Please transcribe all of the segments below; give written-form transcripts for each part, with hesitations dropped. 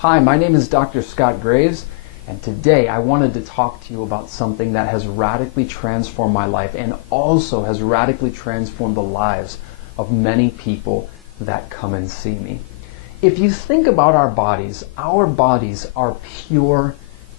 Hi, my name is Dr. Scott Graves, and today I wanted to talk to you about something that has radically transformed my life and also has radically transformed the lives of many people that come and see me. If you think about our bodies are pure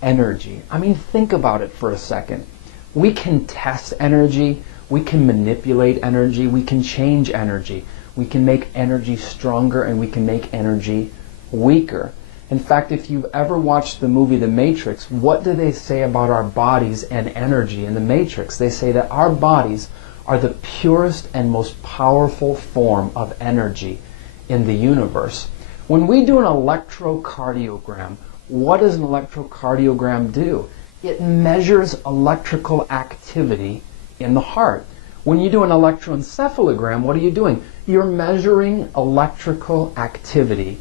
energy. I mean, think about it for a second. We can test energy, we can manipulate energy, we can change energy, we can make energy stronger, and we can make energy weaker. In fact, if you've ever watched the movie The Matrix, what do they say about our bodies and energy in The Matrix? They say that our bodies are the purest and most powerful form of energy in the universe. When we do an electrocardiogram, what does an electrocardiogram do? It measures electrical activity in the heart. When you do an electroencephalogram, what are you doing? You're measuring electrical activity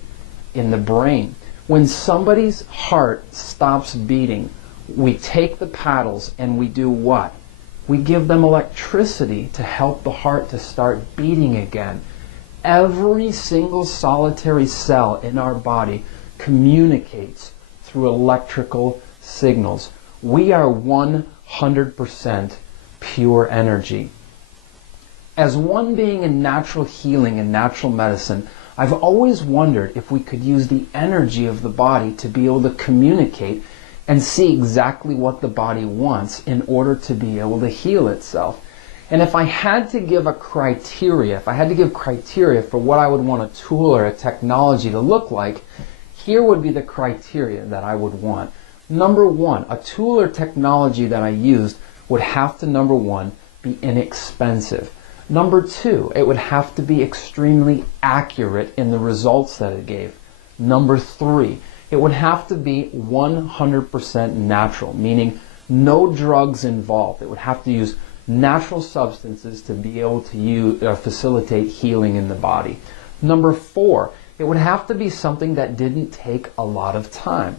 in the brain. When somebody's heart stops beating, we take the paddles and we do what? We give them electricity to help the heart to start beating again. Every single solitary cell in our body communicates through electrical signals. We are 100% pure energy. As one being in natural healing and natural medicine, I've always wondered if we could use the energy of the body to be able to communicate and see exactly what the body wants in order to be able to heal itself. And if I had to give criteria for what I would want a tool or a technology to look like, here would be the criteria that I would want. Number one, a tool or technology that I used would have to, number one, be inexpensive. Number two, it would have to be extremely accurate in the results that it gave. Number three, it would have to be 100% natural, meaning no drugs involved. It would have to use natural substances to be able to facilitate healing in the body. Number four, it would have to be something that didn't take a lot of time.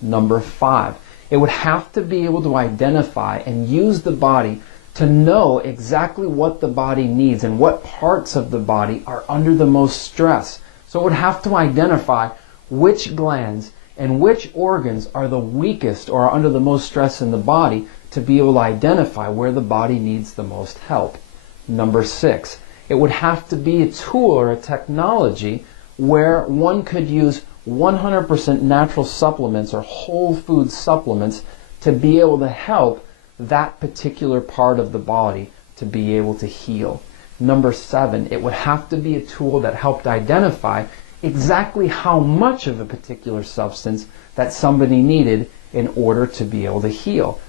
Number five, it would have to be able to identify and use the body to know exactly what the body needs and what parts of the body are under the most stress. So it would have to identify which glands and which organs are the weakest or are under the most stress in the body to be able to identify where the body needs the most help. Number six, it would have to be a tool or a technology where one could use 100% natural supplements or whole food supplements to be able to help that particular part of the body to be able to heal. Number seven, it would have to be a tool that helped identify exactly how much of a particular substance that somebody needed in order to be able to heal.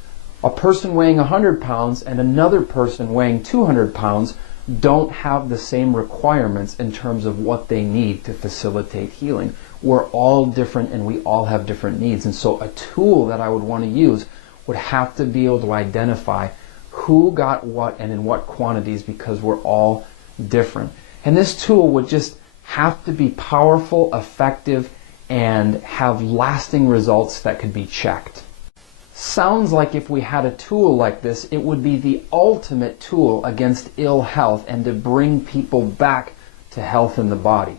A person weighing 100 pounds and another person weighing 200 pounds don't have the same requirements in terms of what they need to facilitate healing. We're all different and we all have different needs. And so a tool that I would want to use would have to be able to identify who got what and in what quantities, because we're all different. And this tool would just have to be powerful, effective, and have lasting results that could be checked. Sounds like if we had a tool like this, it would be the ultimate tool against ill health and to bring people back to health in the body.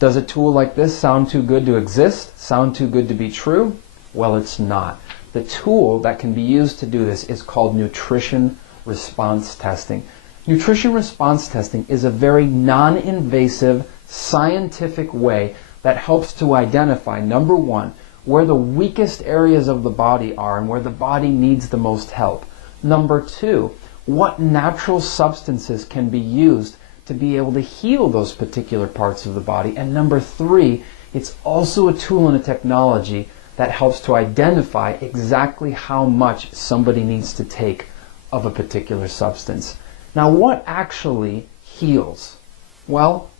Does a tool like this sound too good to exist? Sound too good to be true? Well, it's not. The tool that can be used to do this is called nutrition response testing. Nutrition response testing is a very non-invasive, scientific way that helps to identify, number one, where the weakest areas of the body are and where the body needs the most help. Number two, what natural substances can be used to be able to heal those particular parts of the body. And number three, it's also a tool and a technology that helps to identify exactly how much somebody needs to take of a particular substance. Now, what actually heals? Well,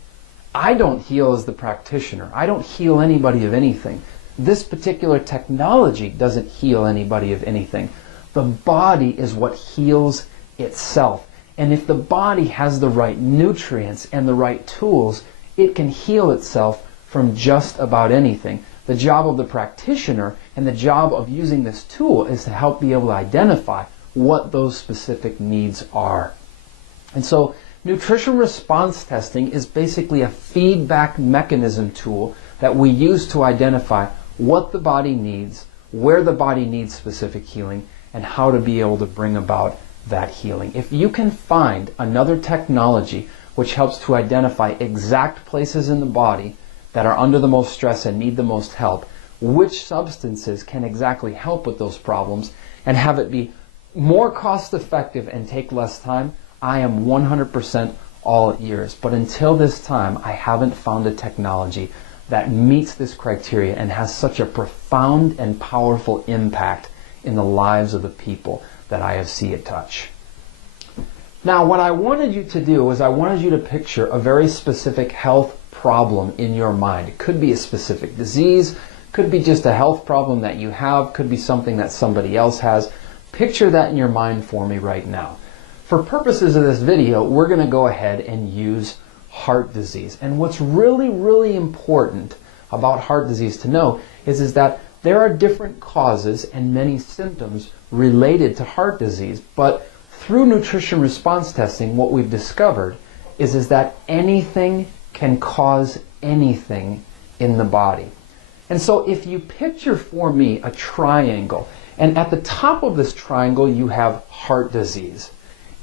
I don't heal as the practitioner. I don't heal anybody of anything. This particular technology doesn't heal anybody of anything. The body is what heals itself. And if the body has the right nutrients and the right tools, it can heal itself from just about anything. The job of the practitioner and the job of using this tool is to help be able to identify what those specific needs are. And so nutrition response testing is basically a feedback mechanism tool that we use to identify what the body needs, where the body needs specific healing, and how to be able to bring about that healing. If you can find another technology which helps to identify exact places in the body that are under the most stress and need the most help, which substances can exactly help with those problems, and have it be more cost effective and take less time, I am 100% all ears. But until this time, I haven't found a technology that meets this criteria and has such a profound and powerful impact in the lives of the people that I have seen it touch. Now, what I wanted you to do is I wanted you to picture a very specific health problem in your mind. It could be a specific disease, could be just a health problem that you have, could be something that somebody else has. Picture that in your mind for me right now. For purposes of this video, we're going to go ahead and use heart disease. And what's really, really important about heart disease to know is that there are different causes and many symptoms related to heart disease. But through nutrition response testing, what we've discovered is that anything can cause anything in the body. And so if you picture for me a triangle, and at the top of this triangle you have heart disease.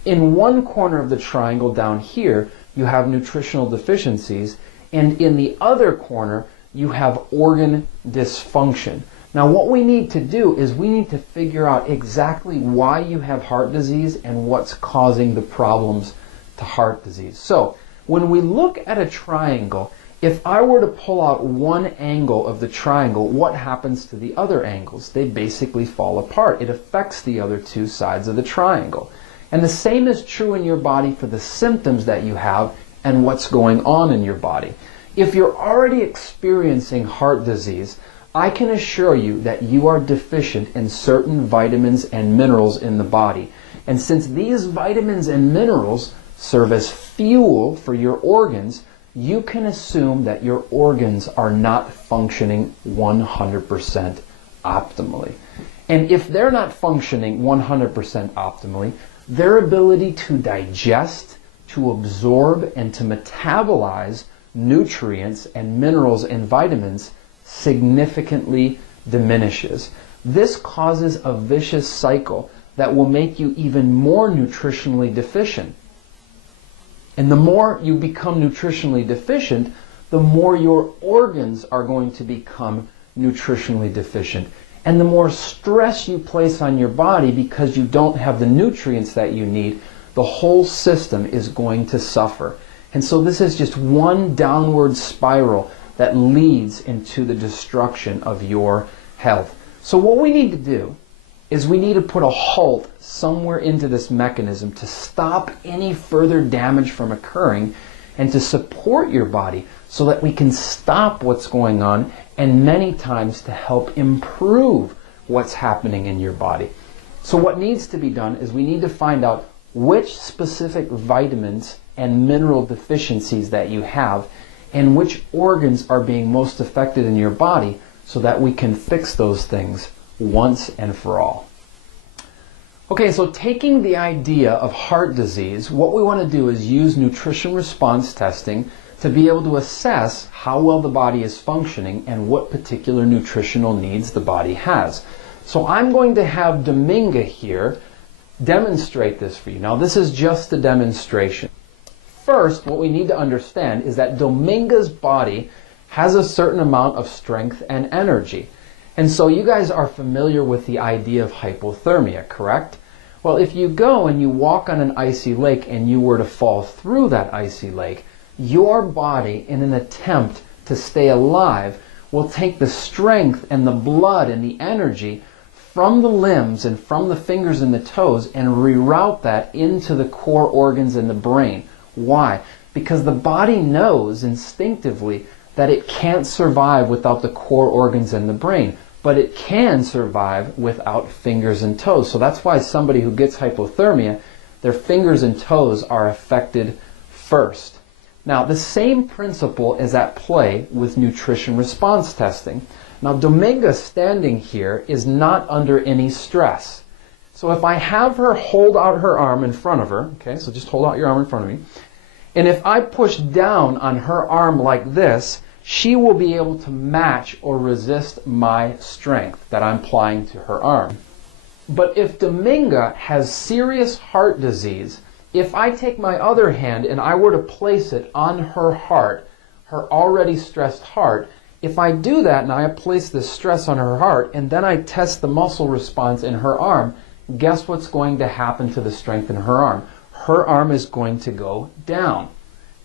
In one corner of the triangle down here, you have nutritional deficiencies, and in the other corner, you have organ dysfunction. Now, what we need to do is we need to figure out exactly why you have heart disease and what's causing the problems to heart disease. So, when we look at a triangle, if I were to pull out one angle of the triangle, what happens to the other angles? They basically fall apart. It affects the other two sides of the triangle. And the same is true in your body for the symptoms that you have and what's going on in your body. If you're already experiencing heart disease, I can assure you that you are deficient in certain vitamins and minerals in the body. And since these vitamins and minerals serve as fuel for your organs, you can assume that your organs are not functioning 100% optimally. And if they're not functioning 100% optimally, their ability to digest, to absorb, and to metabolize nutrients and minerals and vitamins significantly diminishes. This causes a vicious cycle that will make you even more nutritionally deficient. And the more you become nutritionally deficient, the more your organs are going to become nutritionally deficient. And the more stress you place on your body because you don't have the nutrients that you need, the whole system is going to suffer. And so this is just one downward spiral that leads into the destruction of your health. So what we need to do is we need to put a halt somewhere into this mechanism to stop any further damage from occurring and to support your body so that we can stop what's going on and many times to help improve what's happening in your body. So what needs to be done is we need to find out which specific vitamins and mineral deficiencies that you have and which organs are being most affected in your body so that we can fix those things once and for all. Okay, so taking the idea of heart disease, what we want to do is use nutrition response testing to be able to assess how well the body is functioning and what particular nutritional needs the body has. So I'm going to have Dominga here demonstrate this for you. Now, this is just a demonstration. First, what we need to understand is that Dominga's body has a certain amount of strength and energy. And so you guys are familiar with the idea of hypothermia, correct? Well, if you go and you walk on an icy lake and you were to fall through that icy lake, your body, in an attempt to stay alive, will take the strength and the blood and the energy from the limbs and from the fingers and the toes and reroute that into the core organs and the brain. Why? Because the body knows instinctively that it can't survive without the core organs and the brain, but it can survive without fingers and toes. So that's why somebody who gets hypothermia, their fingers and toes are affected first. Now, the same principle is at play with nutrition response testing. Now, Dominga standing here is not under any stress. So if I have her hold out her arm in front of her, okay, so just hold out your arm in front of me, and if I push down on her arm like this, she will be able to match or resist my strength that I'm applying to her arm. But if Dominga has serious heart disease, if I take my other hand and I were to place it on her heart, her already stressed heart, if I do that and I place this stress on her heart and then I test the muscle response in her arm, guess what's going to happen to the strength in her arm? Her arm is going to go down.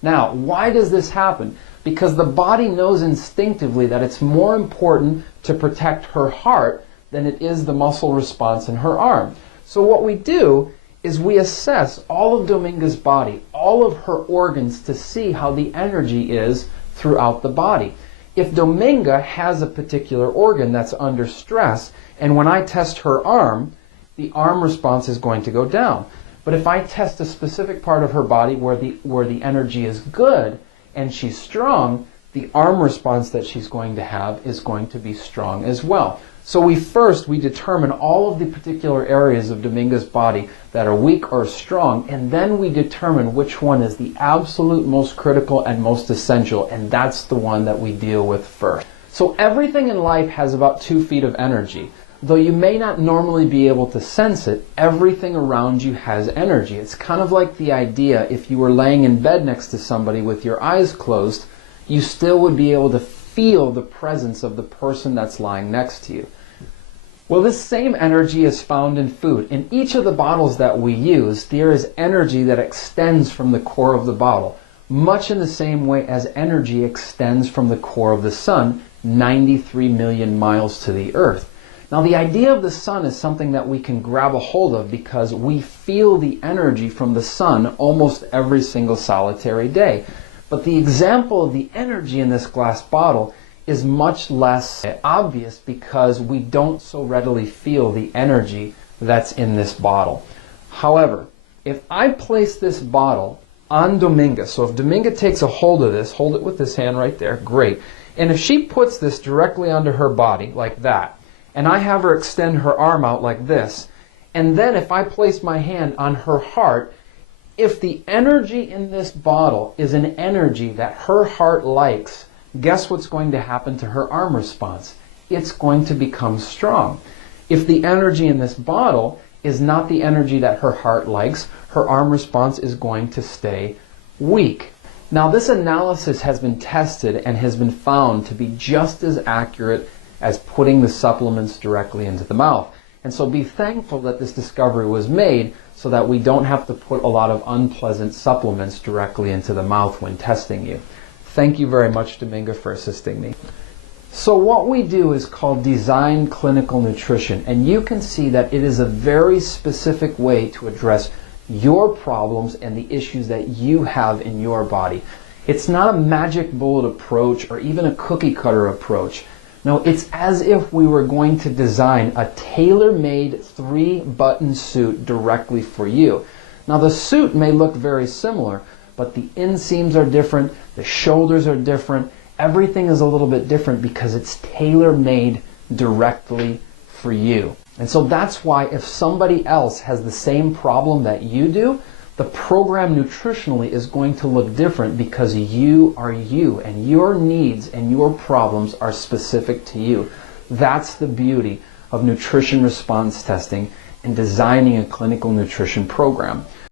Now, why does this happen? Because the body knows instinctively that it's more important to protect her heart than it is the muscle response in her arm. So what we do is we assess all of Dominga's body, all of her organs, to see how the energy is throughout the body. If Dominga has a particular organ that's under stress, and when I test her arm, the arm response is going to go down. But if I test a specific part of her body where the energy is good and she's strong, the arm response that she's going to have is going to be strong as well. So we determine all of the particular areas of Dominga's body that are weak or strong, and then we determine which one is the absolute most critical and most essential, and that's the one that we deal with first. So everything in life has about 2 feet of energy. Though you may not normally be able to sense it, everything around you has energy. It's kind of like the idea if you were laying in bed next to somebody with your eyes closed, you still would be able to feel the presence of the person that's lying next to you. Well, this same energy is found in food. In each of the bottles that we use, there is energy that extends from the core of the bottle, much in the same way as energy extends from the core of the sun, 93 million miles to the earth. Now, the idea of the sun is something that we can grab a hold of because we feel the energy from the sun almost every single solitary day. But the example of the energy in this glass bottle is much less obvious because we don't so readily feel the energy that's in this bottle. However, if I place this bottle on Dominga, so if Dominga takes a hold of this, hold it with this hand right there, great. And if she puts this directly onto her body like that, and I have her extend her arm out like this, and then if I place my hand on her heart, if the energy in this bottle is an energy that her heart likes, guess what's going to happen to her arm response? It's going to become strong. If the energy in this bottle is not the energy that her heart likes, her arm response is going to stay weak. Now, this analysis has been tested and has been found to be just as accurate as putting the supplements directly into the mouth. And so be thankful that this discovery was made so that we don't have to put a lot of unpleasant supplements directly into the mouth when testing you. Thank you very much, Dominga, for assisting me. So what we do is called design clinical nutrition, and you can see that it is a very specific way to address your problems and the issues that you have in your body. It's not a magic bullet approach or even a cookie cutter approach. No, it's as if we were going to design a tailor-made 3-button suit directly for you. Now, the suit may look very similar, but the inseams are different, the shoulders are different, everything is a little bit different because it's tailor-made directly for you. And so that's why if somebody else has the same problem that you do, the program nutritionally is going to look different because you are you and your needs and your problems are specific to you. That's the beauty of nutrition response testing and designing a clinical nutrition program.